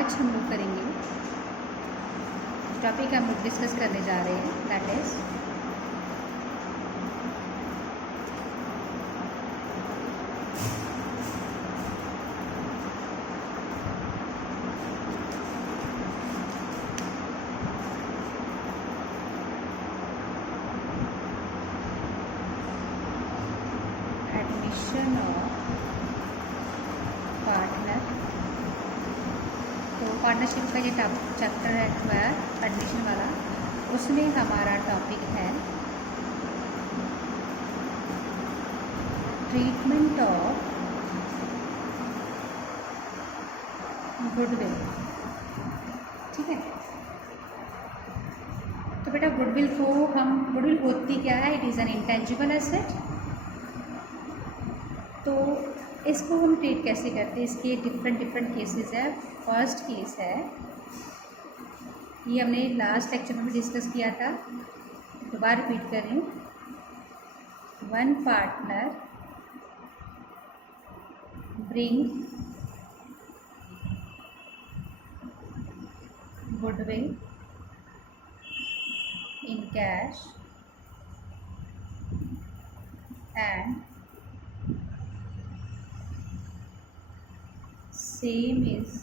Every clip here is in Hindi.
आज हम लोग करेंगे टॉपिक हम लोग डिस्कस करने जा रहे हैं, that is admission of partner. तो पार्टनरशिप का ये चैप्टर है एडमिशन वाला, उसमें हमारा टॉपिक है ट्रीटमेंट ऑफ गुडविल। ठीक है, तो बेटा गुडविल होती क्या है? It is an intangible asset. तो इसको हम ट्रीट कैसे करते हैं? इसके डिफरेंट केसेस है। फर्स्ट केस है, ये हमने लास्ट लेक्चर में भी डिस्कस किया था, दोबारा रिपीट कर रही हूँ। One partner bring goodwill in cash and same is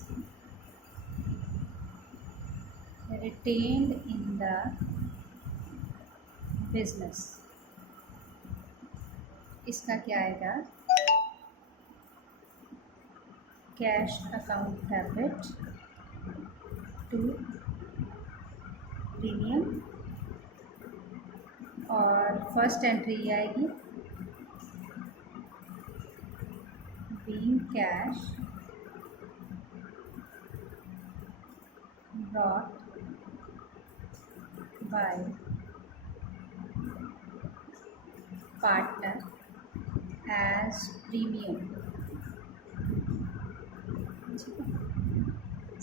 retained in the business। इसका क्या आएगा? Cash account debit to premium, और फर्स्ट एंट्री ये आएगी being cash brought by partner as premium।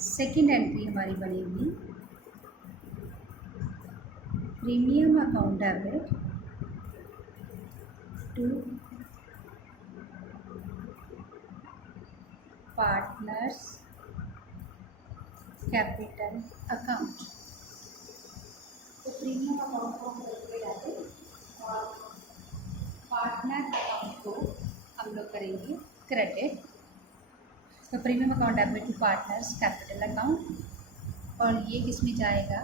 Second entry हमारी बनेगी premium account debit to partners capital account. तो प्रीमियम अकाउंट को हम करके जाते और पार्टनर अकाउंट को हम लोग करेंगे क्रेडिट। तो premium account debit to partners capital account, और ये किस में जाएगा?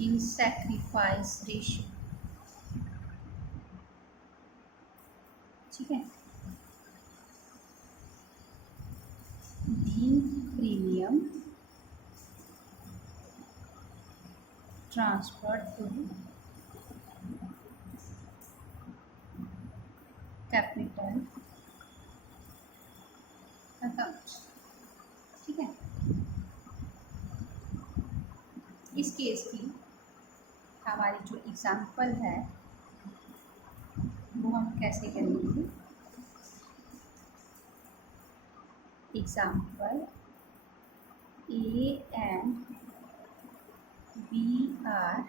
In sacrifice ratio. ठीक है, premium transferred to capital account। ठीक है, इस केस की हमारी जो एग्जाम्पल है वो हम कैसे करेंगे? Example A and B are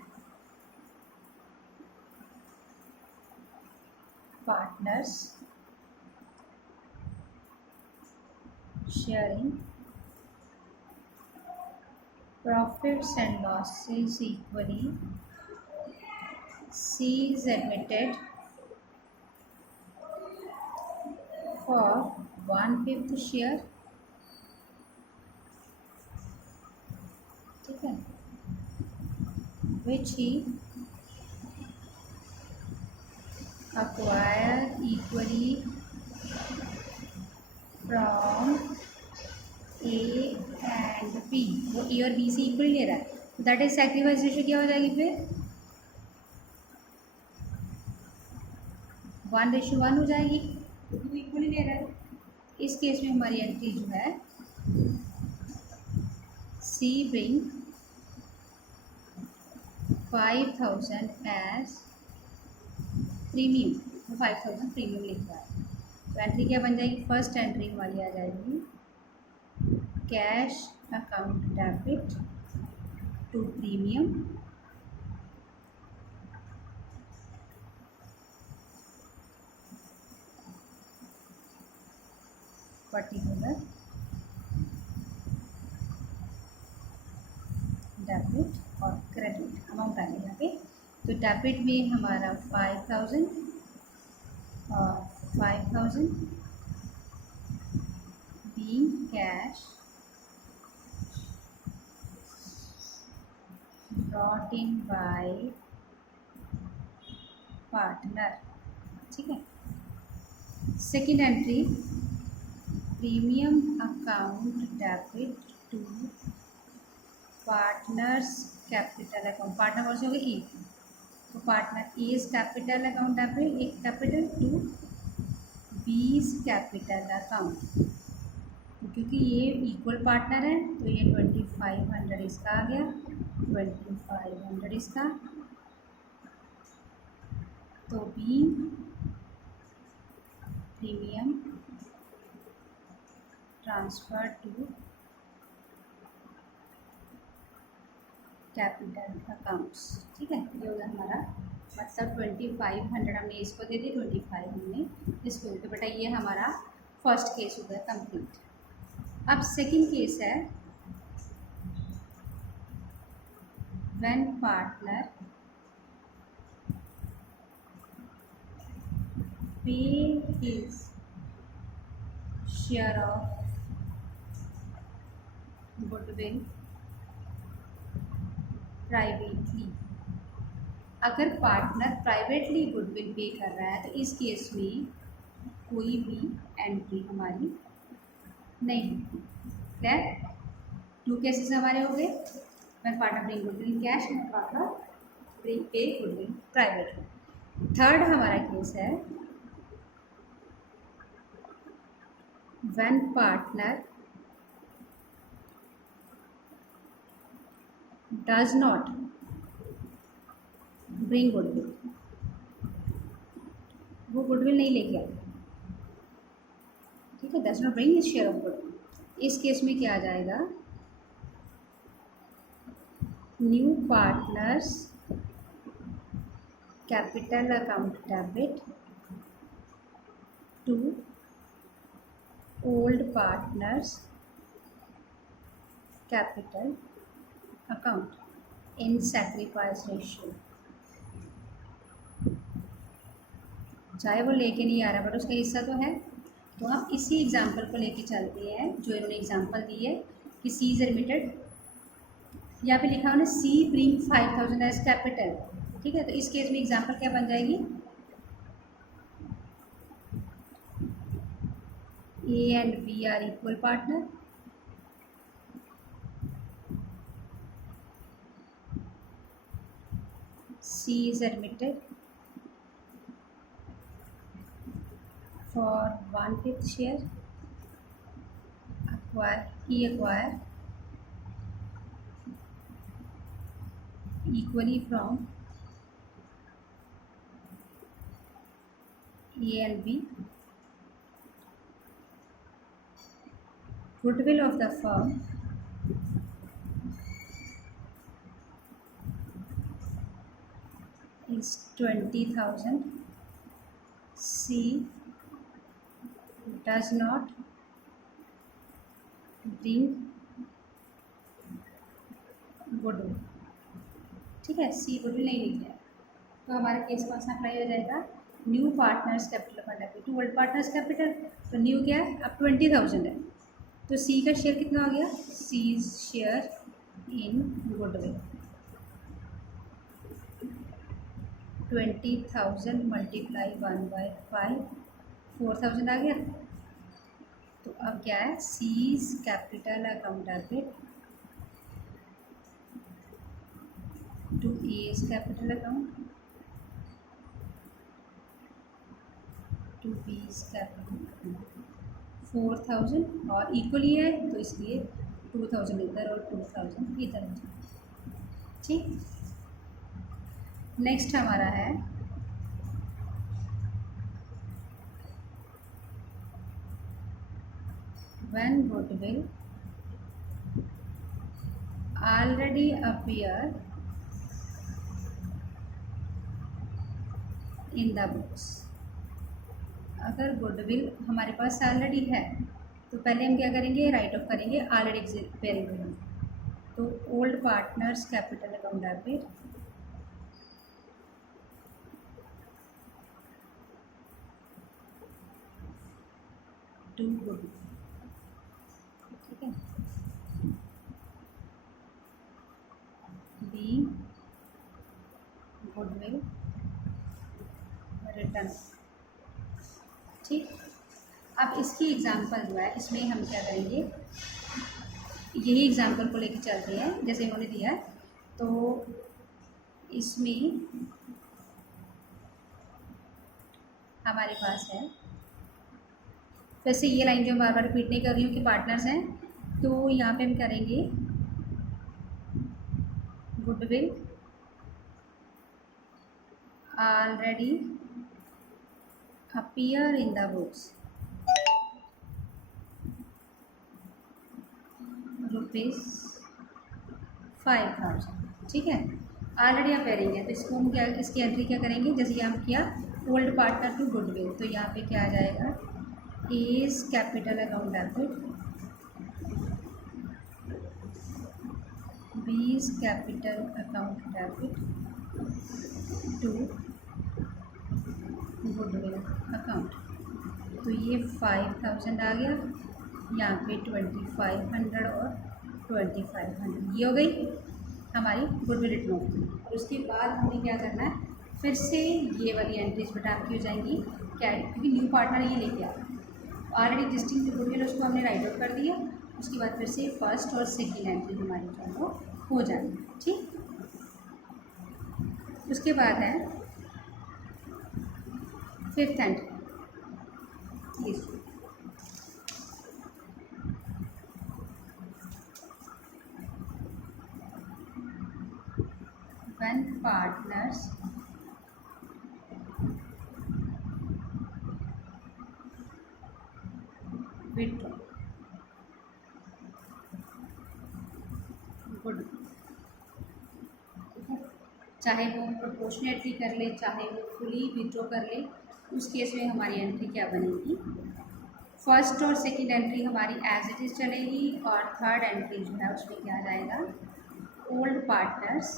partners sharing profits and losses equally। C is admitted for 1/5 share। ठीक है, which he acquire equally from A and B। वो A और B से इक्वली ले रहा है, तो दैट इज सैक्रिफाइस रेशियो क्या हो जाएगी फिर? 1:1 हो जाएगी, क्योंकि इक्वली ले रहा है। इस केस में हमारी एंट्री जो है C bring 5,000 एज प्रीमियम, तो 5,000 प्रीमियम लिख रहा है। तो एंट्री क्या बन जाएगी? फर्स्ट एंट्री हमारी आ जाएगी cash account debit to premium particular तो डेबिट में हमारा 5000 और 5000 being cash brought in by partner. ठीक है। Second entry, premium account debit to partners capital account. Partner कौन से हो गए? ई। तो partner A's capital account debit, एक capital, to B's capital account. क्योंकि ये इक्वल पार्टनर है तो ये 2500 इसका आ गया, 2500 इसका। तो B premium transfer to capital accounts. ठीक है, ये होगा हमारा मतलब 2500 हमने इसको दे दी, 25 हमने इसको दे दी। बेटा ये हमारा फर्स्ट केस हो गया कंप्लीट। अब सेकंड केस है, व्हेन पार्टनर पे his share of goodwill privately. अगर पार्टनर प्राइवेटली गुडविल पे कर रहा है तो इस केस में कोई भी एंट्री हमारी नहीं होगी। क्लियर? टू केसेस हमारे हो गए, when partner bring goodwill cash and partner bring pay goodwill privately. Third हमारा केस है, when partner does not bring goodwill, वो गुडविल नहीं लेके आए। ठीक है, does not bring his share of goodwill. इस केस में क्या आ जाएगा, new partners capital account debit to old partners capital account in sacrifice ratio. चाहे वो लेके नहीं आ रहा बट उसका हिस्सा तो है। तो आप इसी एग्जाम्पल को लेके चलते हैं जो इन्होंने एग्जाम्पल दी है कि सी इज एडमिटेड, यहाँ पे लिखा उन्होंने सी ब्रिंग 5000 एज कैपिटल। ठीक है, तो इस केस में एग्जाम्पल क्या बन जाएगी, A and B are equal partner, C is admitted for 1/5 share, he acquired equally from A and B. Goodwill of the firm is 20,000. C does not bring goodwill. ठीक है, सी गुडविल नहीं लेके आया तो हमारा केस कौन सा अप्लाई हो जाएगा, new partners capital account to old partners capital. तो न्यू क्या है, अब 20,000 है तो सी का शेयर कितना हो गया, C share in goodwill 20,000 multiply 1/5, 4,000 आ गया। तो अब क्या है, C's capital account debit to A's capital account to B's capital account 4,000 और इक्वली है तो इसलिए 2,000 इधर और 2,000 इधर हो जाए। ठीक, नेक्स्ट हमारा है when goodwill already appear in the books। अगर गुडविल हमारे पास ऑलरेडी है तो पहले हम क्या करेंगे, राइट ऑफ करेंगे ऑलरेडी अपेयरिंग। तो old partners capital account debit to goodwill, ठीक है। बी गुडविल रिटर्न, ठीक। अब इसकी एग्जांपल जो है इसमें हम क्या करेंगे, यही एग्जांपल को लेके चलते हैं जैसे इन्होंने दिया है। तो इसमें हमारे पास है, वैसे ये लाइन जो बार बार रिपीट नहीं कर रही हूँ कि पार्टनर्स हैं, तो यहाँ पे हम करेंगे goodwill already appear in the books ₹5,000, ठीक है। ऑलरेडी अपेयरिंग है तो इसको हम क्या, इसकी एंट्री क्या करेंगे, जैसे यहाँ किया ओल्ड पार्टनर टू गुडविल, तो यहाँ पे क्या आ जाएगा, is capital account debit, B is capital account debit to goodwill account. तो ये 5,000 आ गया, यहाँ पे 2,500 और 2,500 ये हो गई हमारी गुडविल रिटर्न। और उसके बाद हमें क्या करना है, फिर से ये वाली एंट्रीज बेटा आपकी हो जाएंगी क्या, क्योंकि न्यू पार्टनर ये लेके आया, ऑलरेडी एग्जिस्टिंग जो गुडविल उसको हमने राइट आउट कर दिया। उसके बाद फिर से फर्स्ट और सेकेंड एंट्री हमारी जो है वो हो जाएगी, ठीक। उसके बाद है fifth entry, when partners withdraw good, चाहे वो प्रोपोर्शनेटली कर ले, चाहे वो फुली विड्रॉ कर ले, उस केस में हमारी एंट्री क्या बनेगी, फर्स्ट और सेकंड एंट्री हमारी एज इट इज़ चलेगी, और थर्ड एंट्री जो है उसमें क्या आ जाएगा, old partners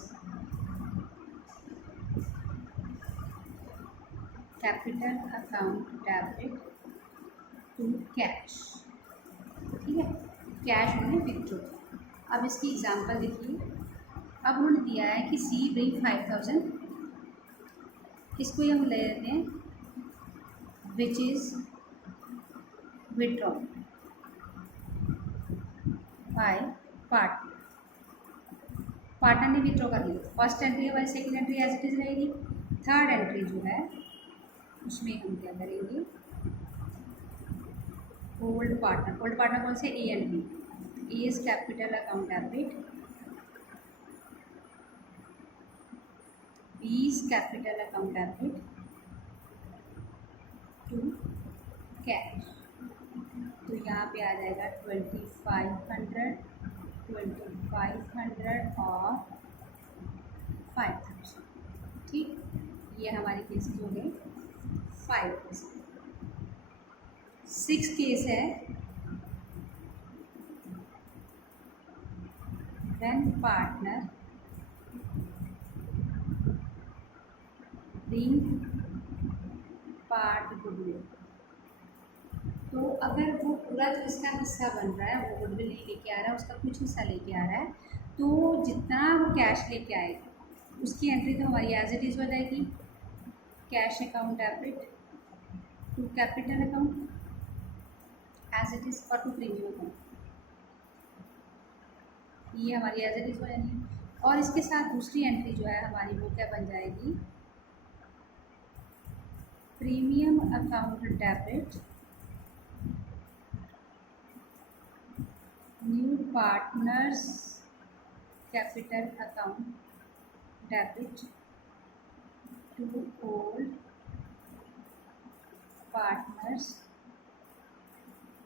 capital account debit to cash, ठीक है। कैश उन्होंने विथड्रॉ। अब इसकी एग्जांपल देखिए, अब उन्होंने दिया है कि सी ब्रिंग 5,000, इसको ही हम ले लेते हैं which is withdrawn by partner, partner ने विथड्रॉ कर लिया। फर्स्ट एंट्री हमारी, second entry as it is रहेगी, थर्ड एंट्री जो है उसमें हम क्या करेंगे, ओल्ड पार्टनर कौन से, A and B, A is capital account debit, B is capital account debit to cash. तो यहाँ पे आ जाएगा 2,500, 2,500 और 5,000, ठीक। ये हमारी केसेस हो गए 5 केसेस। 6 केस है when partner bring part goodwill, तो अगर वो पूरा जो इसका हिस्सा बन रहा है वो गुडविल नहीं लेके आ रहा है, उसका कुछ हिस्सा लेके आ रहा है, तो जितना वो कैश लेके आएगा उसकी एंट्री तो हमारी एज इट इज़ हो जाएगी, cash account debit to capital account as it is और टू प्रीमियम अकाउंट, ये हमारी एज इट इज़ हो जाएगी। और इसके साथ दूसरी एंट्री जो है हमारी वो क्या बन जाएगी, premium account debit new partners capital account debit to old partners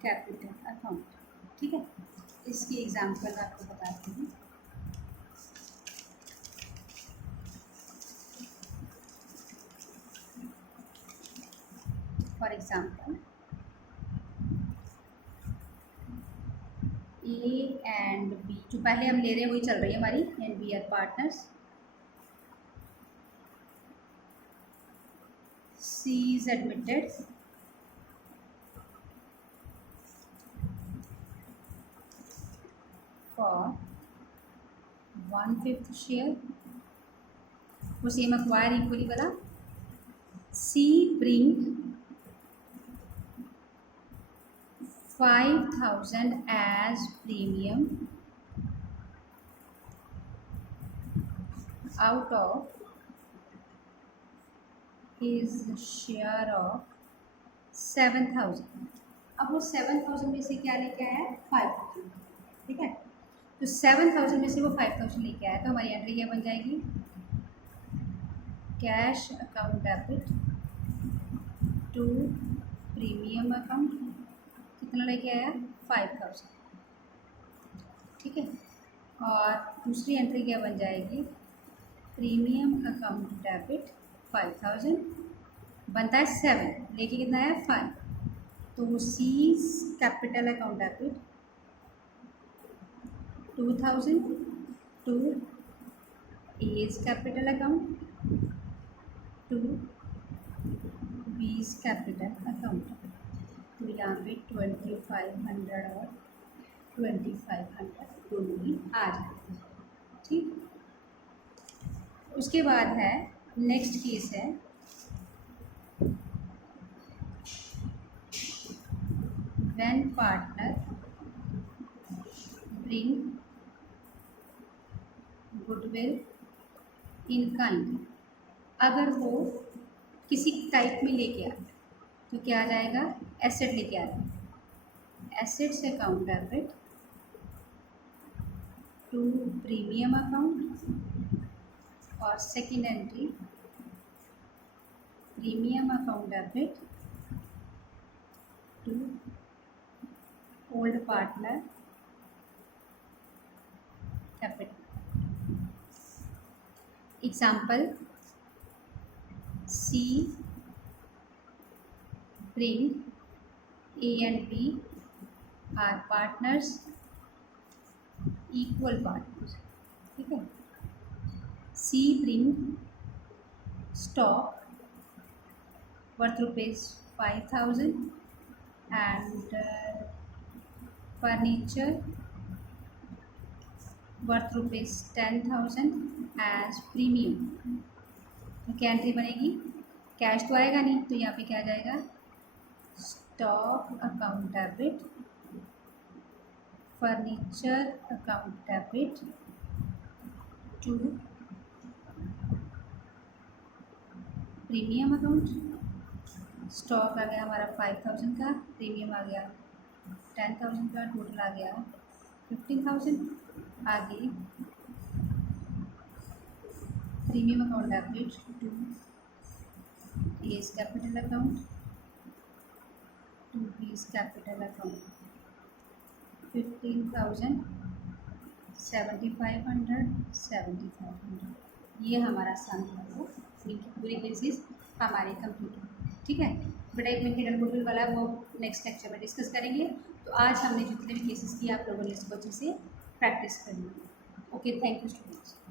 capital account, ठीक है। इसकी एग्जांपल आपको बताती हूँ। For example A and B, जो पहले हम ले रहे हैं वही चल रही है हमारी, and B are partners, C is admitted, 1/5 share. वो सेम अक्वायर इक्वली वाला C bring 5,000 as premium out of his share of 7,000। अब वो 7,000 में से क्या लेके आया है? 5,000। ठीक है, तो 7,000 में से वो 5,000 लेके आया, तो हमारी एंट्री क्या बन जाएगी? Cash account debit to premium account. कितना लेके आया? 5,000। ठीक है, और दूसरी एंट्री क्या बन जाएगी? प्रीमियम अकाउंट डेबिट 5,000 बनता है 7, लेके कितना है? 5। तो C capital account debit 2,000 to A's capital account to B's capital account. तो यहाँ पे 2,500 और 2,500 दोनों ही आ जाते हैं। ठीक, उसके बाद है नेक्स्ट केस है when partner bring goodwill in kind. अगर वो किसी टाइप में लेके आए तो क्या आ जाएगा? एसेट लेके आ जाएगा। Assets account debit to premium account, और second entry premium account debit to old partner capital. Example C bring A and B are partners, equal partners। ठीक है, C bring stock worth ₹5,000 and furniture worth ₹10,000 as premium। तो क्या एंट्री बनेगी? कैश तो आएगा नहीं, तो यहाँ पे क्या आ जाएगा? Stock account debit furniture account debit to premium account. Stock आ गया हमारा 5,000 का, प्रीमियम आ गया 10,000 का, टोटल आ गया 15,000। आगे premium account debit to A's capital account to B's capital account 15,000 7,500 7,500। ये हमारा सम है वो पूरी बेसिस हमारी कंप्लीट है। ठीक है बेटा, एक मिनट हिडन गुडविल वाला वो नेक्स्ट लेक्चर में डिस्कस करेंगे। तो आज हमने जितने भी केसेस किए आप लोगों ने इसको अच्छे से प्रैक्टिस करनी है। Okay, thank you students.